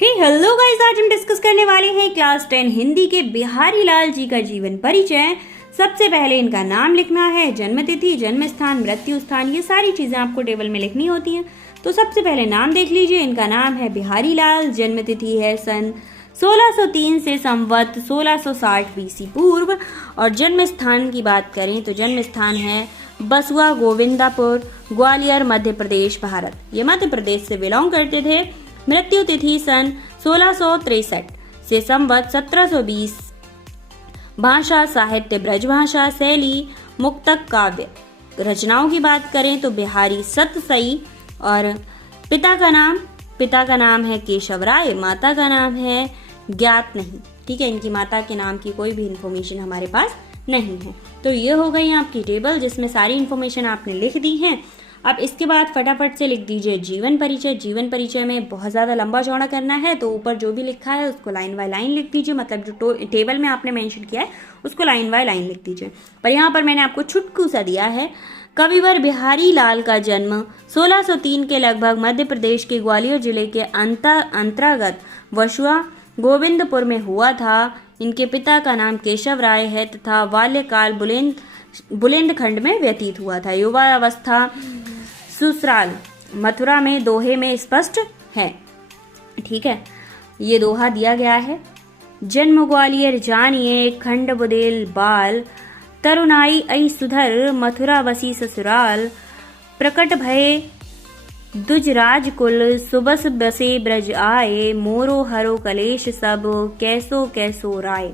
Hello guys, आज हम discuss करने वाले हैं क्लास 10 हिंदी के बिहारी लाल जी का जीवन परिचय। सबसे पहले इनका नाम लिखना है, जन्म तिथि, जन्म स्थान, मृत्यु स्थान, ये सारी चीजें आपको टेबल में लिखनी होती हैं। तो सबसे पहले नाम देख लीजिए। इनका नाम है बिहारी लाल, जन्म तिथि है सन 1603 से संवत 1660 बीसी पूर्व। और जन्म स्थान की बात करें तो जन्म स्थान है बसुआ गोविंदापुर, ग्वालियर, मध्य प्रदेश, भारत। ये मध्य प्रदेश से बिलोंग करते थे। मृत्यु तिथि सन 1663 से संवत 1720। भाषा नाट्य, ब्रजभाषा, शैली मुक्तक, काव्य। रचनाओं की बात करें तो बिहारी सतसई। और पिता का नाम है केशव राय, माता का नाम है ज्ञात नहीं। ठीक है, इनकी माता के नाम की कोई भी इंफॉर्मेशन हमारे पास नहीं है। तो ये हो गई आपकी टेबल जिसमें सारी इंफॉर्मेशन आपने लिख दी है। अब इसके बाद फटाफट से लिख दीजिए जीवन परिचय। जीवन परिचय में बहुत ज़्यादा लंबा चौड़ा करना है, तो ऊपर जो भी लिखा है उसको लाइन बाय लाइन लिख दीजिए। मतलब जो टेबल में आपने मेंशन किया है उसको लाइन बाय लाइन लिख दीजिए। पर यहाँ पर मैंने आपको छुटकू सा दिया है। कविवर बिहारी लाल का जन्म 1603 के लगभग मध्य प्रदेश के ग्वालियर जिले के अंतर्गत बसुआ गोविंदपुर में हुआ था। इनके पिता का नाम केशव राय है तथा बाल्यकाल बुलेंदखंड में व्यतीत हुआ था। युवा अवस्था ससुराल मथुरा में दोहे में स्पष्ट है। ठीक है, ये दोहा दिया गया है। जन्म ग्वालियर जानिए, खंड बुदेल बाल, तरुणाई ऐ सुधर, मथुरा बसी ससुराल, प्रकट भये दुजराज कुल, सुबस बसे ब्रज आए, मोरो हरो कलेश सब, कैसो कैसो राय।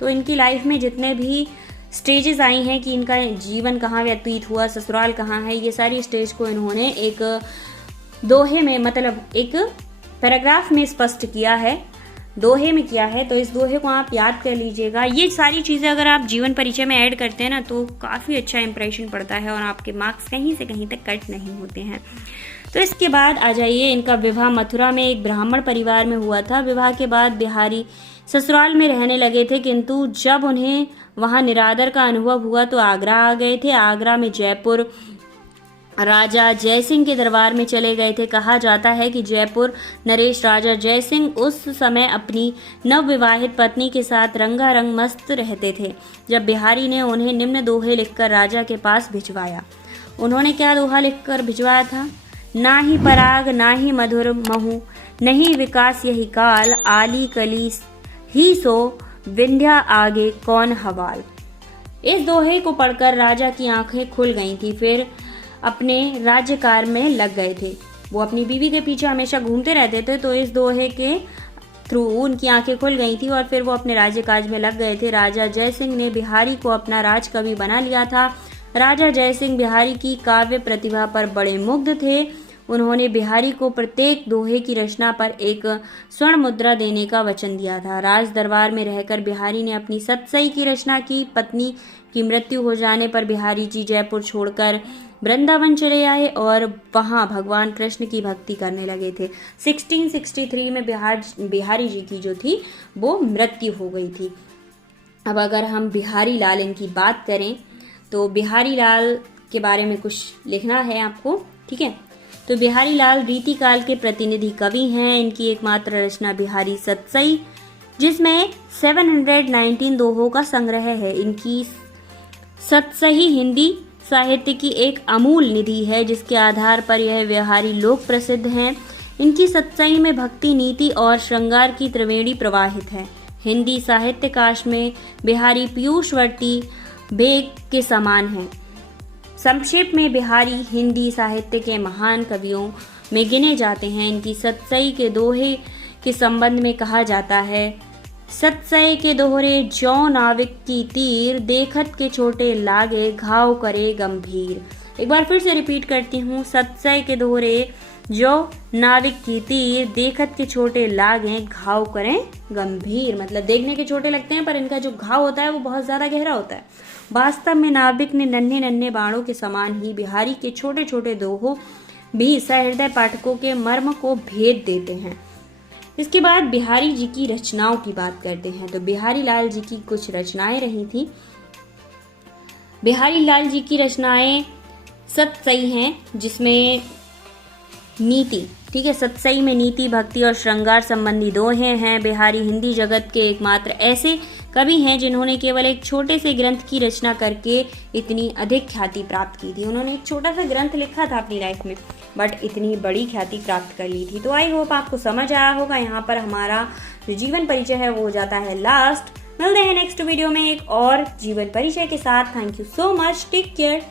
तो इनकी लाइफ में जितने भी स्टेजेस आई हैं कि इनका जीवन कहाँ व्यतीत हुआ, ससुराल कहाँ है, ये सारी स्टेज को इन्होंने एक दोहे में, मतलब एक पैराग्राफ में स्पष्ट किया है, दोहे में किया है। तो इस दोहे को आप याद कर लीजिएगा। ये सारी चीज़ें अगर आप जीवन परिचय में ऐड करते हैं ना तो काफ़ी अच्छा इंप्रेशन पड़ता है और आपके मार्क्स कहीं से कहीं तक कट नहीं होते हैं। तो इसके बाद आ जाइए, इनका विवाह मथुरा में एक ब्राह्मण परिवार में हुआ था। विवाह के बाद बिहारी ससुराल में रहने लगे थे, किंतु जब उन्हें वहां निरादर का अनुभव हुआ तो आगरा आ गए थे। आगरा में जयपुर राजा जयसिंह के दरबार में चले गए थे। कहा जाता है कि जयपुर नरेश राजा जयसिंह उस समय अपनी नवविवाहित पत्नी के साथ रंगारंग मस्त रहते थे जब बिहारी ने उन्हें निम्न दोहे लिखकर राजा के पास भिजवाया। उन्होंने क्या दोहा लिखकर भिजवाया था? ना ही पराग ना ही मधुर महु, नहीं विकास यही काल, आली कली ही सो विंध्या आगे कौन हवाल। इस दोहे को पढ़कर राजा की आंखें खुल गई थी। फिर अपने राज्यकार में लग गए थे। वो अपनी बीवी के पीछे हमेशा घूमते रहते थे, तो इस दोहे के थ्रू उनकी आंखें खुल गई थी और फिर वो अपने राज्यकाज में लग गए थे। राजा जयसिंह ने बिहारी को अपना राजकवि बना लिया था। राजा जयसिंह बिहारी की काव्य प्रतिभा पर बड़े मुग्ध थे। उन्होंने बिहारी को प्रत्येक दोहे की रचना पर एक स्वर्ण मुद्रा देने का वचन दिया था। राज दरबार में रहकर बिहारी ने अपनी सतसई की रचना की। पत्नी की मृत्यु हो जाने पर बिहारी जी जयपुर छोड़कर वृंदावन चले आए और वहां भगवान कृष्ण की भक्ति करने लगे थे। 1663 में बिहारी जी की जो थी वो मृत्यु हो गई थी। अब अगर हम बिहारी लाल इनकी बात करें तो बिहारी लाल के बारे में कुछ लिखना है आपको। ठीक है, तो बिहारी लाल रीतिकाल के प्रतिनिधि कवि हैं। इनकी एकमात्र रचना बिहारी सतसई, जिसमें 719 दोहों का संग्रह है। इनकी सतसई हिंदी साहित्य की एक अमूल निधि है जिसके आधार पर यह बिहारी लोक प्रसिद्ध हैं। इनकी सतसई में भक्ति, नीति और श्रृंगार की त्रिवेणी प्रवाहित है। हिंदी साहित्य काश में बिहारी पीयूषवर्ती बेग के समान है। संक्षेप में बिहारी हिंदी साहित्य के महान कवियों में गिने जाते हैं। इनकी सतसई के दोहे के संबंध में कहा जाता है, सतसई के दोहरे जौ नाविक की तीर, देखत के छोटे लागे घाव करे गंभीर। एक बार फिर से रिपीट करती हूँ, सतसई के दोहरे जो नाविक की तीर, देखत के छोटे लागे घाव करें गंभीर। मतलब देखने के छोटे लगते हैं पर इनका जो घाव होता है वो बहुत ज्यादा गहरा होता है। वास्तव में नाविक ने नन्हे नन्हे बाणों के समान ही बिहारी के छोटे छोटे दोहों भी सहृदय पाठकों के मर्म को भेद देते हैं। इसके बाद बिहारी जी की रचनाओं की बात करते हैं। तो बिहारी लाल जी की कुछ रचनाएं रही थी। बिहारी लाल जी की रचनाएं सतसई हैं जिसमें नीति, ठीक है। सत्सई में नीति, भक्ति और श्रृंगार संबंधी दोहे हैं। बिहारी हिंदी जगत के एकमात्र ऐसे कवि हैं जिन्होंने केवल एक छोटे से ग्रंथ की रचना करके इतनी अधिक ख्याति प्राप्त की थी। उन्होंने एक छोटा सा ग्रंथ लिखा था अपनी लाइफ में, बट इतनी बड़ी ख्याति प्राप्त कर ली थी। तो आई होप आपको समझ आया होगा। यहाँ पर हमारा जो जीवन परिचय है वो हो जाता है लास्ट। मिलते हैं नेक्स्ट वीडियो में एक और जीवन परिचय के साथ। Thank you so much, take care.